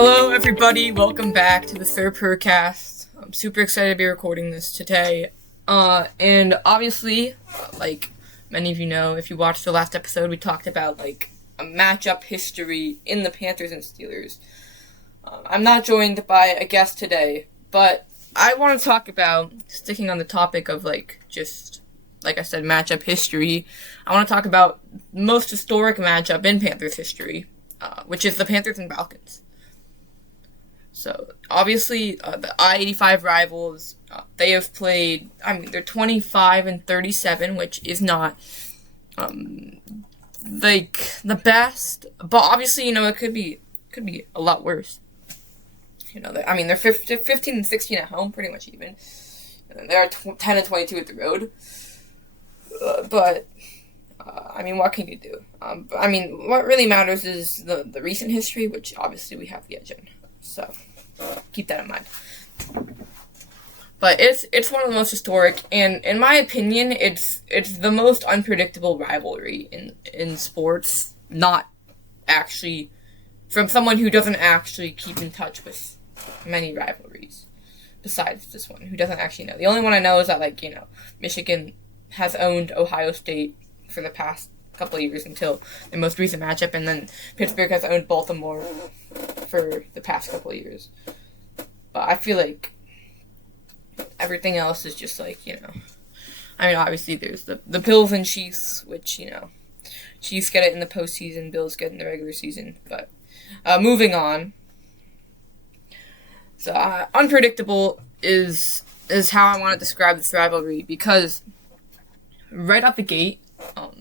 Hello everybody, welcome back to the Sir Purrcast. I'm super excited to be recording this today. And obviously, like many of you know, if you watched the last episode, we talked about like a matchup history in the Panthers and Steelers. I'm not joined by a guest today, but I want to talk about, sticking on the topic of just like I said, matchup history. I want to talk about the most historic matchup in Panthers history, which is the Panthers and Falcons. So, obviously, the I-85 rivals, they have played, they're 25-37, which is not, the best, but obviously, it could be a lot worse. They're 15-16 at home, pretty much even. They're 10-22 at the road. But what can you do? What really matters is the recent history, which obviously we have the edge in. So, keep that in mind. But it's one of the most historic, and in my opinion, it's the most unpredictable rivalry in sports. Not actually from someone who doesn't actually keep in touch with many rivalries, besides this one, who doesn't actually know. The only one I know is that Michigan has owned Ohio State for the past couple of years until the most recent matchup, and then Pittsburgh has owned Baltimore for the past couple of years. But I feel like everything else is just obviously there's the Bills and Chiefs, which, Chiefs get it in the postseason, Bills get it in the regular season. But moving on. So unpredictable is how I want to describe this rivalry, because right out the gate,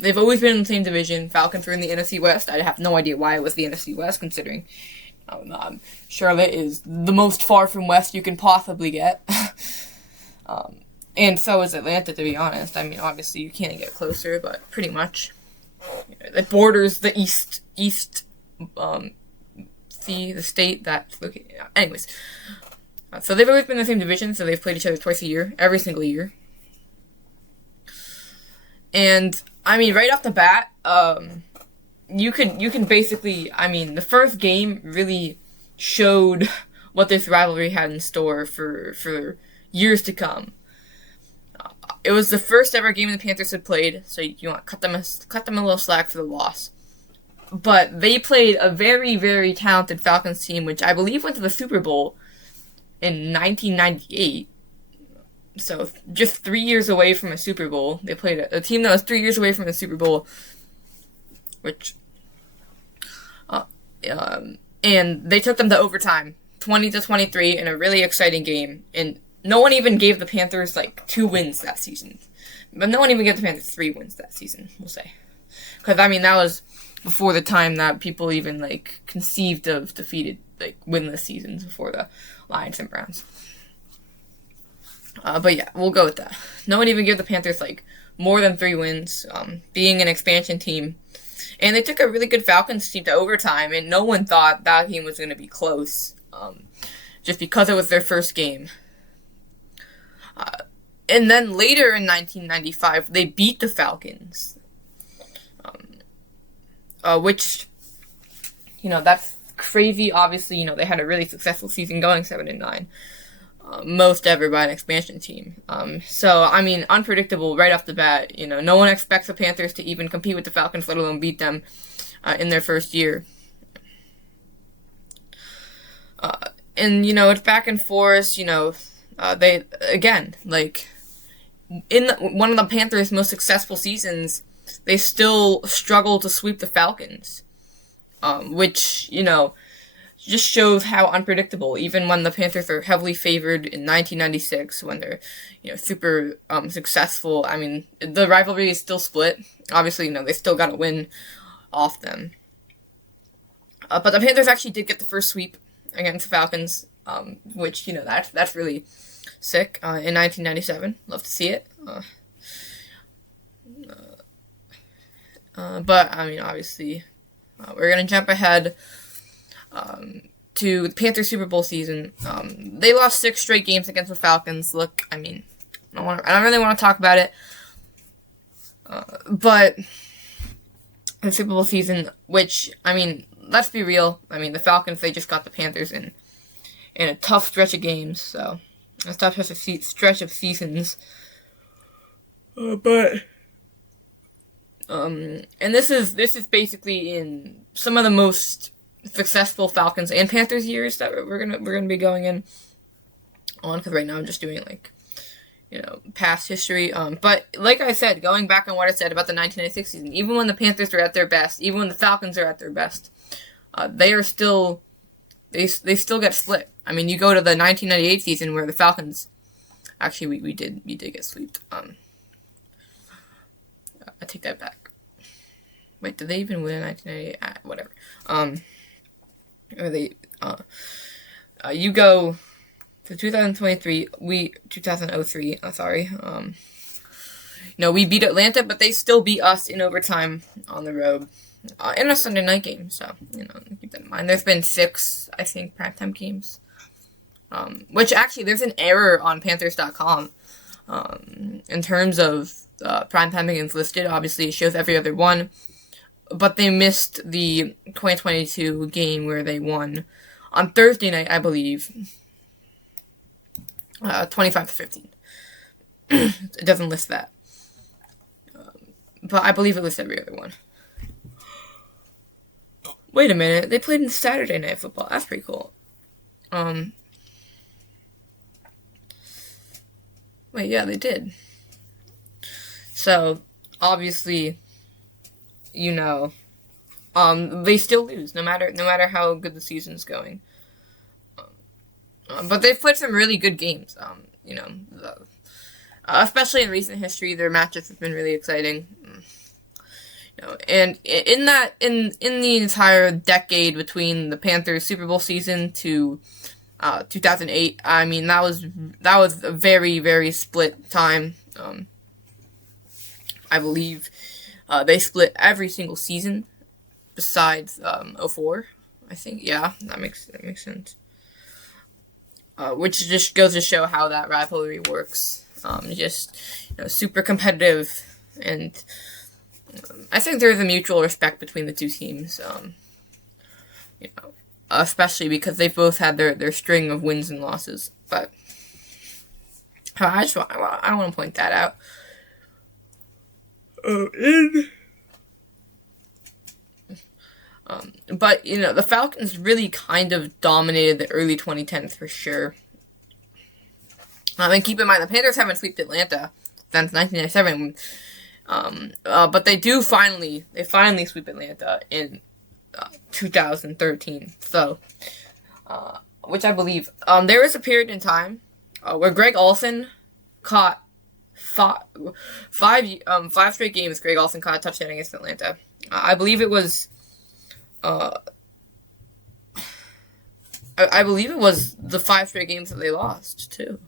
they've always been in the same division. Falcons were in the NFC West. I have no idea why it was the NFC West, considering Charlotte is the most far from West you can possibly get. And so is Atlanta, to be honest. Obviously you can't get closer, but pretty much. It borders the East, the state that's located. Anyways. So they've always been in the same division, so they've played each other twice a year, every single year. And, right off the bat, you can basically, the first game really showed what this rivalry had in store for years to come. It was the first ever game the Panthers had played, so you want to cut them a little slack for the loss. But they played a very, very talented Falcons team, which I believe went to the Super Bowl in 1998. So, just 3 years away from a Super Bowl. They played a team that was 3 years away from a Super Bowl, which, and they took them to overtime, 20-23, in a really exciting game. And no one even gave the Panthers, 2 wins that season. But no one even gave the Panthers 3 wins that season, we'll say. Because, that was before the time that people even, conceived of defeated, winless seasons before the Lions and Browns. But yeah, we'll go with that. No one even gave the Panthers, more than 3 wins, being an expansion team. And they took a really good Falcons team to overtime, and no one thought that game was going to be close, just because it was their first game. And then later in 1995, they beat the Falcons, which, that's crazy. Obviously, they had a really successful season going 7-9. Most ever by an expansion team. So, unpredictable right off the bat. No one expects the Panthers to even compete with the Falcons, let alone beat them in their first year. And, it's back and forth, they, again, in one of the Panthers' most successful seasons, they still struggle to sweep the Falcons. Which, just shows how unpredictable, even when the Panthers are heavily favored in 1996, when they're, super successful. The rivalry is still split. Obviously, they still got to win off them. But the Panthers actually did get the first sweep against the Falcons, which, that's really sick, in 1997. Love to see it. But, obviously, we're going to jump ahead to the Panthers Super Bowl season. They lost 6 straight games against the Falcons. Look, I don't really want to talk about it. But the Super Bowl season, which, let's be real. I mean, the Falcons, they just got the Panthers in a tough stretch of games, so a tough stretch of seasons. And this is basically in some of the most successful Falcons and Panthers years that we're gonna be going in on, because right now I'm just doing like, past history. But like I said, going back on what I said about the 1996 season, even when the Panthers are at their best, even when the Falcons are at their best, they still get split. I mean, you go to the 1998 season where the Falcons, actually we did get swept. I take that back. Wait, did they even win in 1998? Whatever. Or they, you go to 2003, 2003, sorry. We beat Atlanta, but they still beat us in overtime on the road, in a Sunday night game, so, keep that in mind. There's been 6, I think, primetime games, which actually, there's an error on Panthers.com, in terms of, primetime games listed. Obviously, it shows every other one, but they missed the 2022 game where they won on Thursday night, I believe, 25-15. It doesn't list that, but I believe it lists every other one. Wait a minute, they played in Saturday Night Football. That's pretty cool. Wait, yeah, they did. So, obviously, they still lose, no matter how good the season's going. But they've played some really good games, especially in recent history. Their matchups have been really exciting. And in the entire decade between the Panthers Super Bowl season to 2008, I mean, that was a very, very split time. I believe they split every single season besides 04, I think. Yeah, that makes sense. Which just goes to show how that rivalry works. Super competitive, and I think there's a mutual respect between the two teams. Especially because they've both had their string of wins and losses. But I want to point that out. But the Falcons really kind of dominated the early 2010s for sure. And keep in mind, the Panthers haven't swept Atlanta since 1997. But they finally sweep Atlanta in 2013. So, which I believe, there was a period in time where Greg Olsen caught five straight games. Greg Olsen caught a touchdown against Atlanta. I believe it was, I believe it was the 5 straight games that they lost too.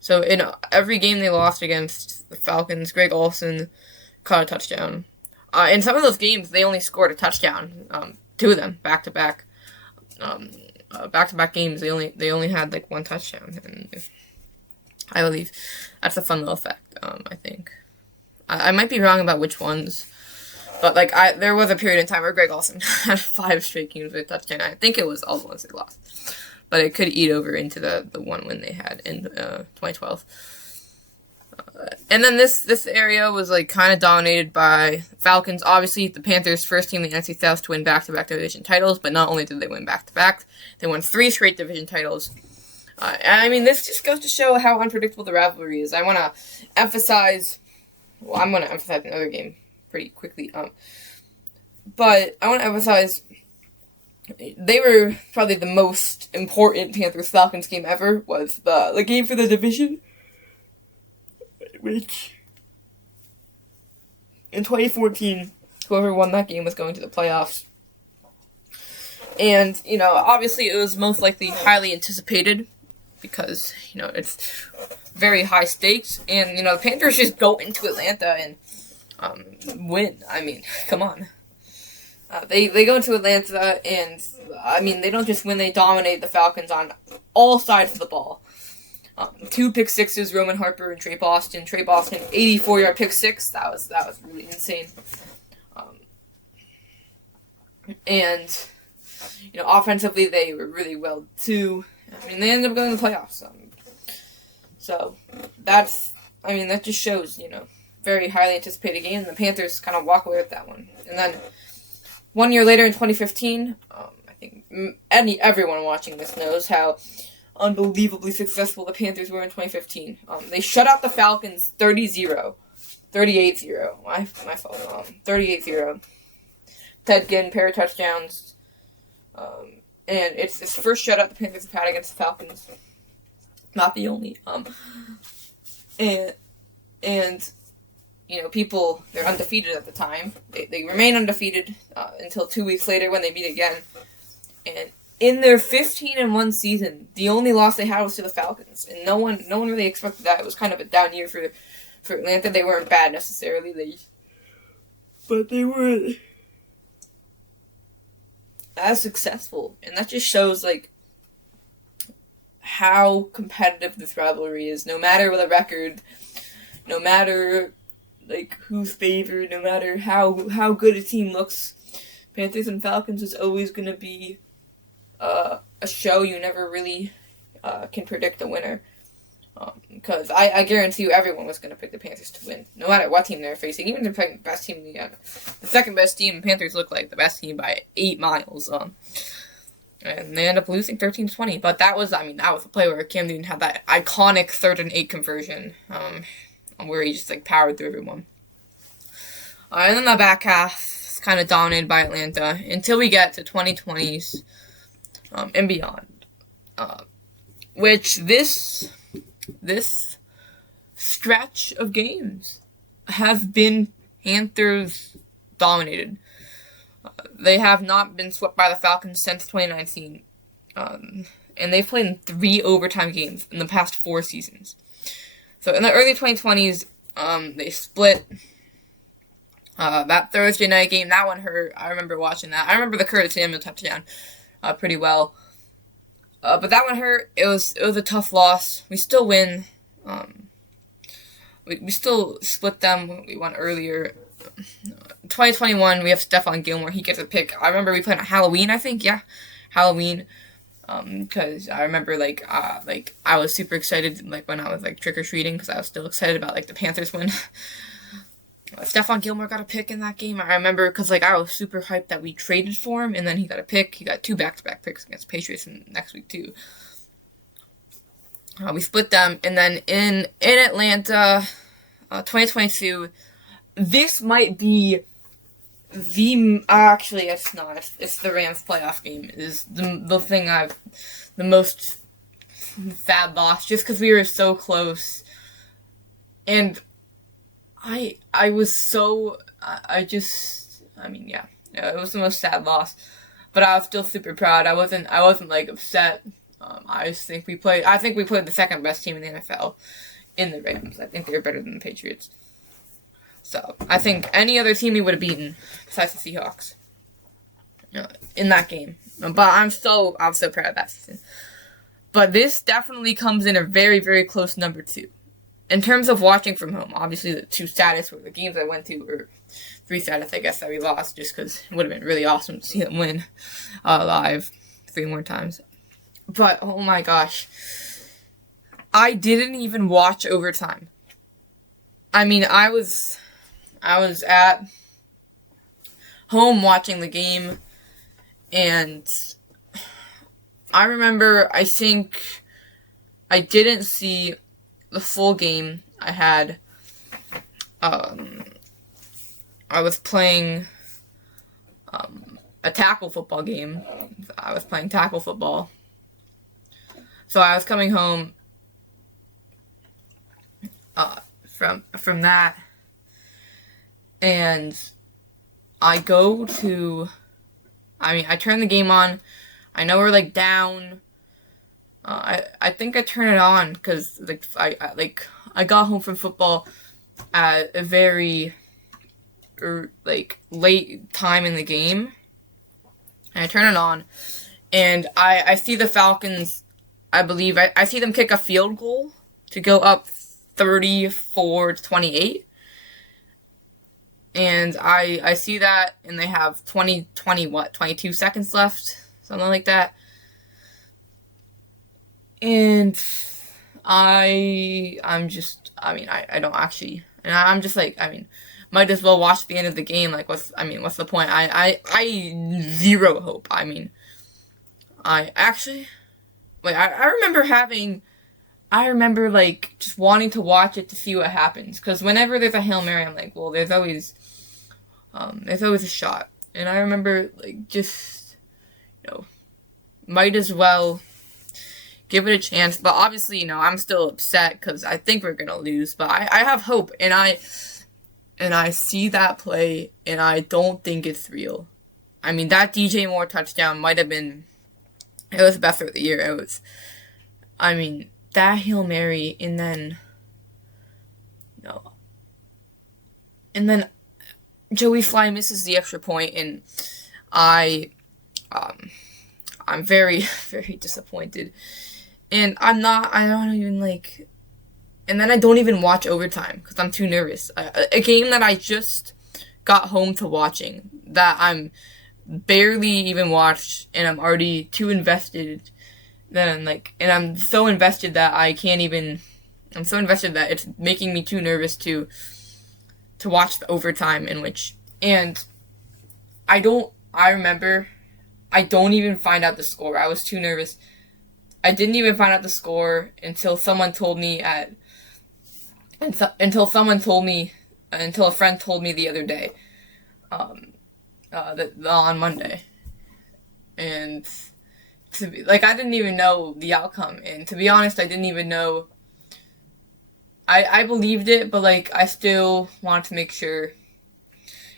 So in every game they lost against the Falcons, Greg Olsen caught a touchdown. In some of those games, they only scored a touchdown. 2 of them back to back. Back to back games, they only had like 1 touchdown, and I believe that's a fun little fact. I think I might be wrong about which ones, but there was a period in time where Greg Olsen had 5 straight games with a touchdown. I think it was all the ones they lost, but it could eat over into the one win they had in 2012. And then this area was kind of dominated by Falcons. Obviously, the Panthers, first team in the NFC South to win back-to-back division titles, but not only did they win back-to-back, they won 3 straight division titles. And I mean, this just goes to show how unpredictable the rivalry is. I want to emphasize, I'm going to emphasize another game pretty quickly. But I want to emphasize, they were probably the most important Panthers-Falcons game ever, was the game for the division, which, in 2014, whoever won that game was going to the playoffs. And, obviously it was most likely highly anticipated because, it's very high stakes. And, the Panthers just go into Atlanta and win. I mean, come on. They go into Atlanta and, they don't just win, they dominate the Falcons on all sides of the ball. 2 pick sixes, Roman Harper and Trey Boston. Trey Boston, 84-yard pick six. That was really insane. And, offensively, they were really well, too. I mean, they ended up going to the playoffs. So, that just shows, very highly anticipated game. And the Panthers kind of walk away with that one. And then, 1 year later in 2015, I think everyone watching this knows how unbelievably successful the Panthers were in 2015. They shut out the Falcons 38-0. My fault. 38-0. Ted Ginn, pair of touchdowns. And it's his first shutout the Panthers have had against the Falcons. Not the only. And people, they're undefeated at the time. They remain undefeated until 2 weeks later when they meet again. And in their 15-1 season, the only loss they had was to the Falcons. And no one really expected that. It was kind of a down year for Atlanta. They weren't bad necessarily. But they weren't as successful. And that just shows, how competitive this rivalry is. No matter the record, no matter, who's favored, no matter how good a team looks, Panthers and Falcons is always going to be a show you never really can predict the winner. Because I guarantee you everyone was going to pick the Panthers to win, no matter what team they're facing. Even if they're playing the best team in the second best team, Panthers look like the best team by 8 miles. And they end up losing 13-20. But that was a play where Cam Newton had that iconic 3rd and 8 conversion, where he just powered through everyone. And then the back half is kind of dominated by Atlanta until we get to 2020s and beyond, which this stretch of games have been Panthers dominated. They have not been swept by the Falcons since 2019. And they've played in 3 overtime games in the past 4 seasons. So in the early 2020s, they split that Thursday night game. That one hurt. I remember watching that. I remember the Curtis Samuel touchdown pretty well. But that one hurt. It was a tough loss. We still win. We still split them. We won earlier. 2021, we have Stephon Gilmore. He gets a pick. I remember we played on Halloween, I think. Yeah, Halloween. Because I remember, I was super excited, when I was, trick-or-treating, because I was still excited about, the Panthers win. Stephon Gilmore got a pick in that game. I remember, because, I was super hyped that we traded for him, and then he got a pick. He got 2 back-to-back picks against Patriots next week, too. We split them, and then in Atlanta, 2022, this might be actually, it's not. It's the Rams playoff game. Is the thing the most sad loss, just because we were so close. And it was the most sad loss. But I was still super proud. I wasn't upset. I think we played the second best team in the NFL in the Rams. I think they were better than the Patriots. So, I think any other team we would have beaten, besides the Seahawks, in that game. But I'm so proud of that season. But this definitely comes in a very, very close number 2. In terms of watching from home, obviously the 2 saddest were the games I went to, or 3 saddest, I guess, that we lost, just because it would have been really awesome to see them win live 3 more times. But, oh my gosh, I didn't even watch overtime. I was at home watching the game, and I remember, I think I didn't see the full game. I was playing a tackle football game. I was playing tackle football. So I was coming home from that, and I turn the game on. I know we're down. I think I turn it on because I got home from football at a very late time in the game, and I turn it on, and I see the Falcons. I believe I see them kick a field goal to go up 34-28. And I see that, and they have 22 seconds left, something like that. And I'm just, I don't actually, and I'm just like, might as well watch the end of the game. Like, what's the point? I zero hope. I actually, like, I remember, like, just wanting to watch it to see what happens. Because whenever there's a Hail Mary, I'm like, well, there's always a shot. And I remember, like, just, might as well give it a chance. But obviously, I'm still upset because I think we're going to lose. But I have hope. And I see that play, and I don't think it's real. That DJ Moore touchdown might have been, it was the best of the year. It was, that Hail Mary, and then Joey Fly misses the extra point, and I'm very, very disappointed. And I don't even, like, and then I don't even watch overtime, because I'm too nervous. A game that I just got home to watching, that I'm barely even watched, and I'm already too invested. And I'm so invested that I'm so invested that it's making me too nervous to watch the overtime and I don't even find out the score. I was too nervous. I didn't even find out the score until a friend told me the other day, on Monday. And I didn't even know the outcome, and to be honest, I didn't even know. I believed it, but I still wanted to make sure,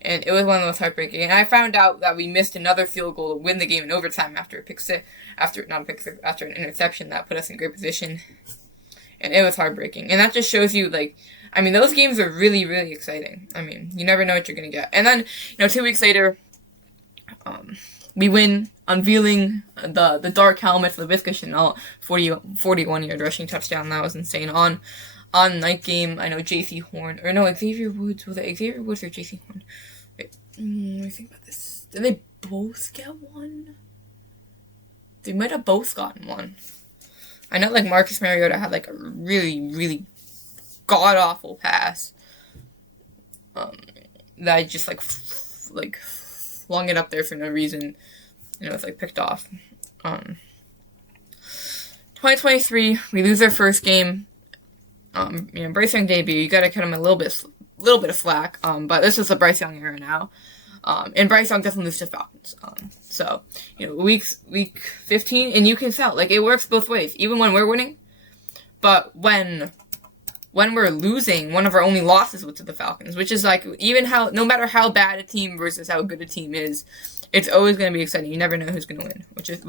and it was one of the most heartbreaking. And I found out that we missed another field goal to win the game in overtime after an interception that put us in great position, and it was heartbreaking. And that just shows you, those games are really, really exciting. You never know what you're gonna get. And then 2 weeks later, we win, unveiling the dark helmet for the Laviska Shenault 41-yard rushing touchdown. That was insane. On night game, I know Xavier Woods. Was it Xavier Woods or JC Horn? Wait, let me think about this. Did they both get one? They might have both gotten one. I know, Marcus Mariota had, a really, really god-awful pass. That I just, flung it up there for no reason. It's picked off. 2023, we lose our first game. Bryce Young debut, you gotta cut him a little bit of slack. But this is the Bryce Young era now. And Bryce Young doesn't lose to Falcons. So, week 15, and you can tell, it works both ways. Even when we're winning, but when we're losing, one of our only losses was to the Falcons, which is no matter how bad a team versus how good a team is, it's always going to be exciting. You never know who's going to win, which is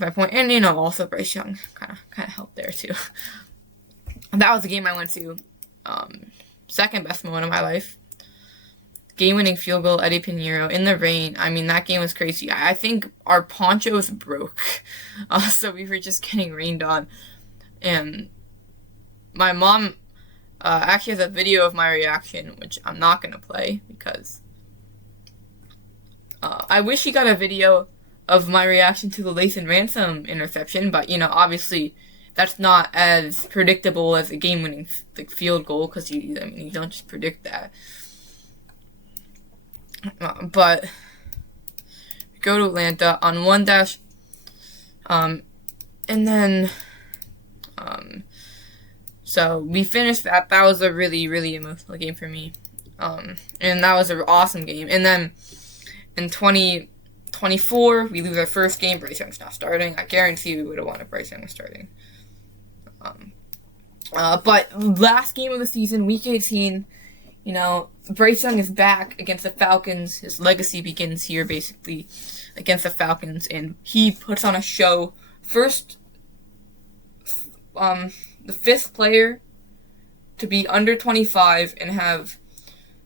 my point. And, also Bryce Young kind of helped there too. That was the game I went to. Second best moment of my life. Game-winning field goal, Eddie Pinheiro, in the rain. That game was crazy. I think our ponchos broke. So we were just getting rained on. And my mom actually has a video of my reaction, which I'm not going to play because I wish she got a video of my reaction to the Lathan Ransom interception, but, obviously that's not as predictable as a game-winning field goal because you don't just predict that. But we go to Atlanta on 1-, and then so we finished that. That was a really, really emotional game for me, and that was an awesome game. And then in 2024, we lose our first game. Bryce Young's not starting. I guarantee we would have won if Bryce Young was starting. But last game of the season, week 18, Bryce Young is back against the Falcons. His legacy begins here, basically, against the Falcons, and he puts on a show. First, the fifth player to be under 25 and have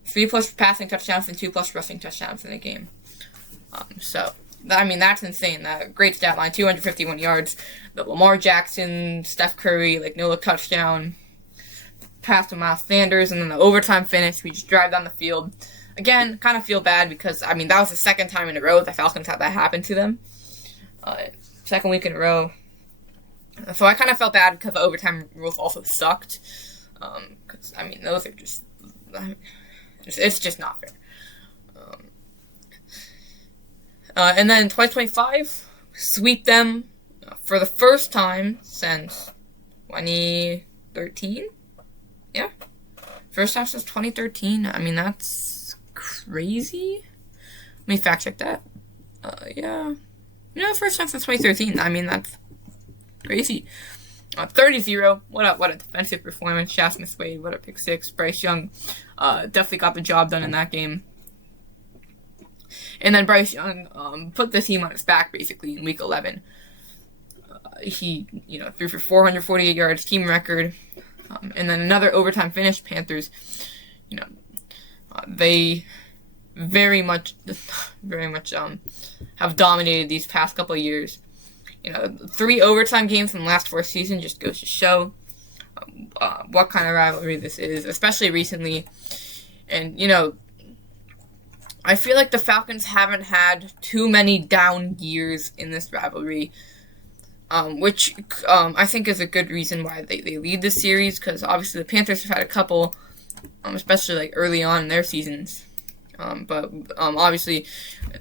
3+ passing touchdowns and 2+ rushing touchdowns in a game. That's insane. That great stat line, 251 yards. The Lamar Jackson, Steph Curry, no-look touchdown, pass to Miles Sanders, and then the overtime finish. We just drive down the field. again, kind of feel bad because, I mean, that was the second time in a row the Falcons had that happen to them. Second week in a row. So I kind of felt bad because the overtime rules also sucked. Because, I mean, those are just, it's just not fair. And then 2025, sweep them for the first time since 2013? Yeah. First time since 2013. I mean, that's crazy. Let me fact check that. Yeah. First time since 2013. I mean, that's crazy. 30-0. What a defensive performance. Shaq Smith-Wade, what a pick six. Bryce Young definitely got the job done in that game. And then Bryce Young put the team on his back, basically, in Week 11. He, threw for 448 yards, team record. And then another overtime finish. Panthers, they very much have dominated these past couple of years. 3 overtime games in the last 4 seasons just goes to show what kind of rivalry this is, especially recently. And, I feel like the Falcons haven't had too many down years in this rivalry, which I think is a good reason why they lead this series, because obviously the Panthers have had a couple, especially early on in their seasons. But obviously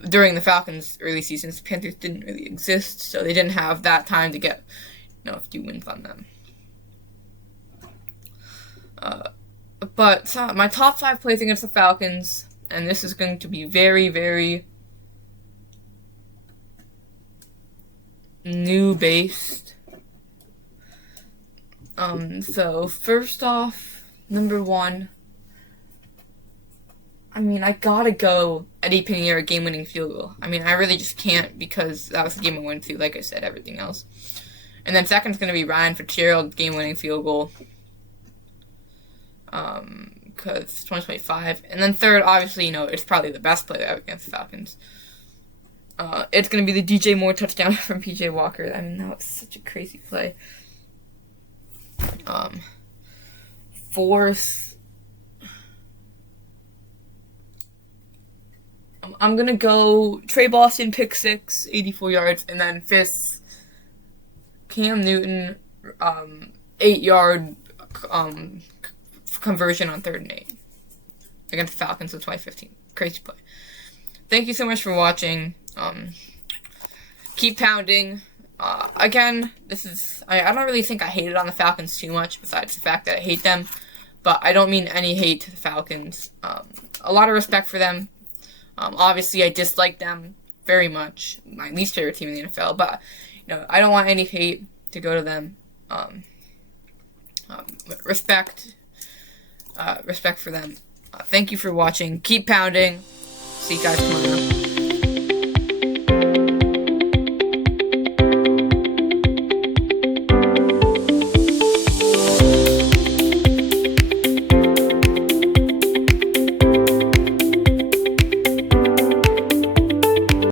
during the Falcons' early seasons, the Panthers didn't really exist, so they didn't have that time to get a few wins on them. But my top 5 plays against the Falcons, and this is going to be very, very new-based. So first off, number 1, I mean, I gotta go Eddie Pinheiro game-winning field goal. I mean, I really just can't, because that was the game I went to, like I said, everything else. And then second's going to be Ryan Fitzgerald game-winning field goal. Because 2025. And then third, obviously, it's probably the best play out against the Falcons. It's going to be the DJ Moore touchdown from PJ Walker. I mean, that was such a crazy play. Fourth, I'm going to go Trey Boston, pick 6, 84 yards. And then fifth, Cam Newton, 8-yard conversion on 3rd and 8 against the Falcons in 2015. Crazy play. Thank you so much for watching. Keep pounding. Again, I don't really think I hated on the Falcons too much, besides the fact that I hate them. But I don't mean any hate to the Falcons. A lot of respect for them. Obviously, I dislike them very much. My least favorite team in the NFL. But, I don't want any hate to go to them. Respect for them. Thank you for watching. Keep pounding. See you guys tomorrow.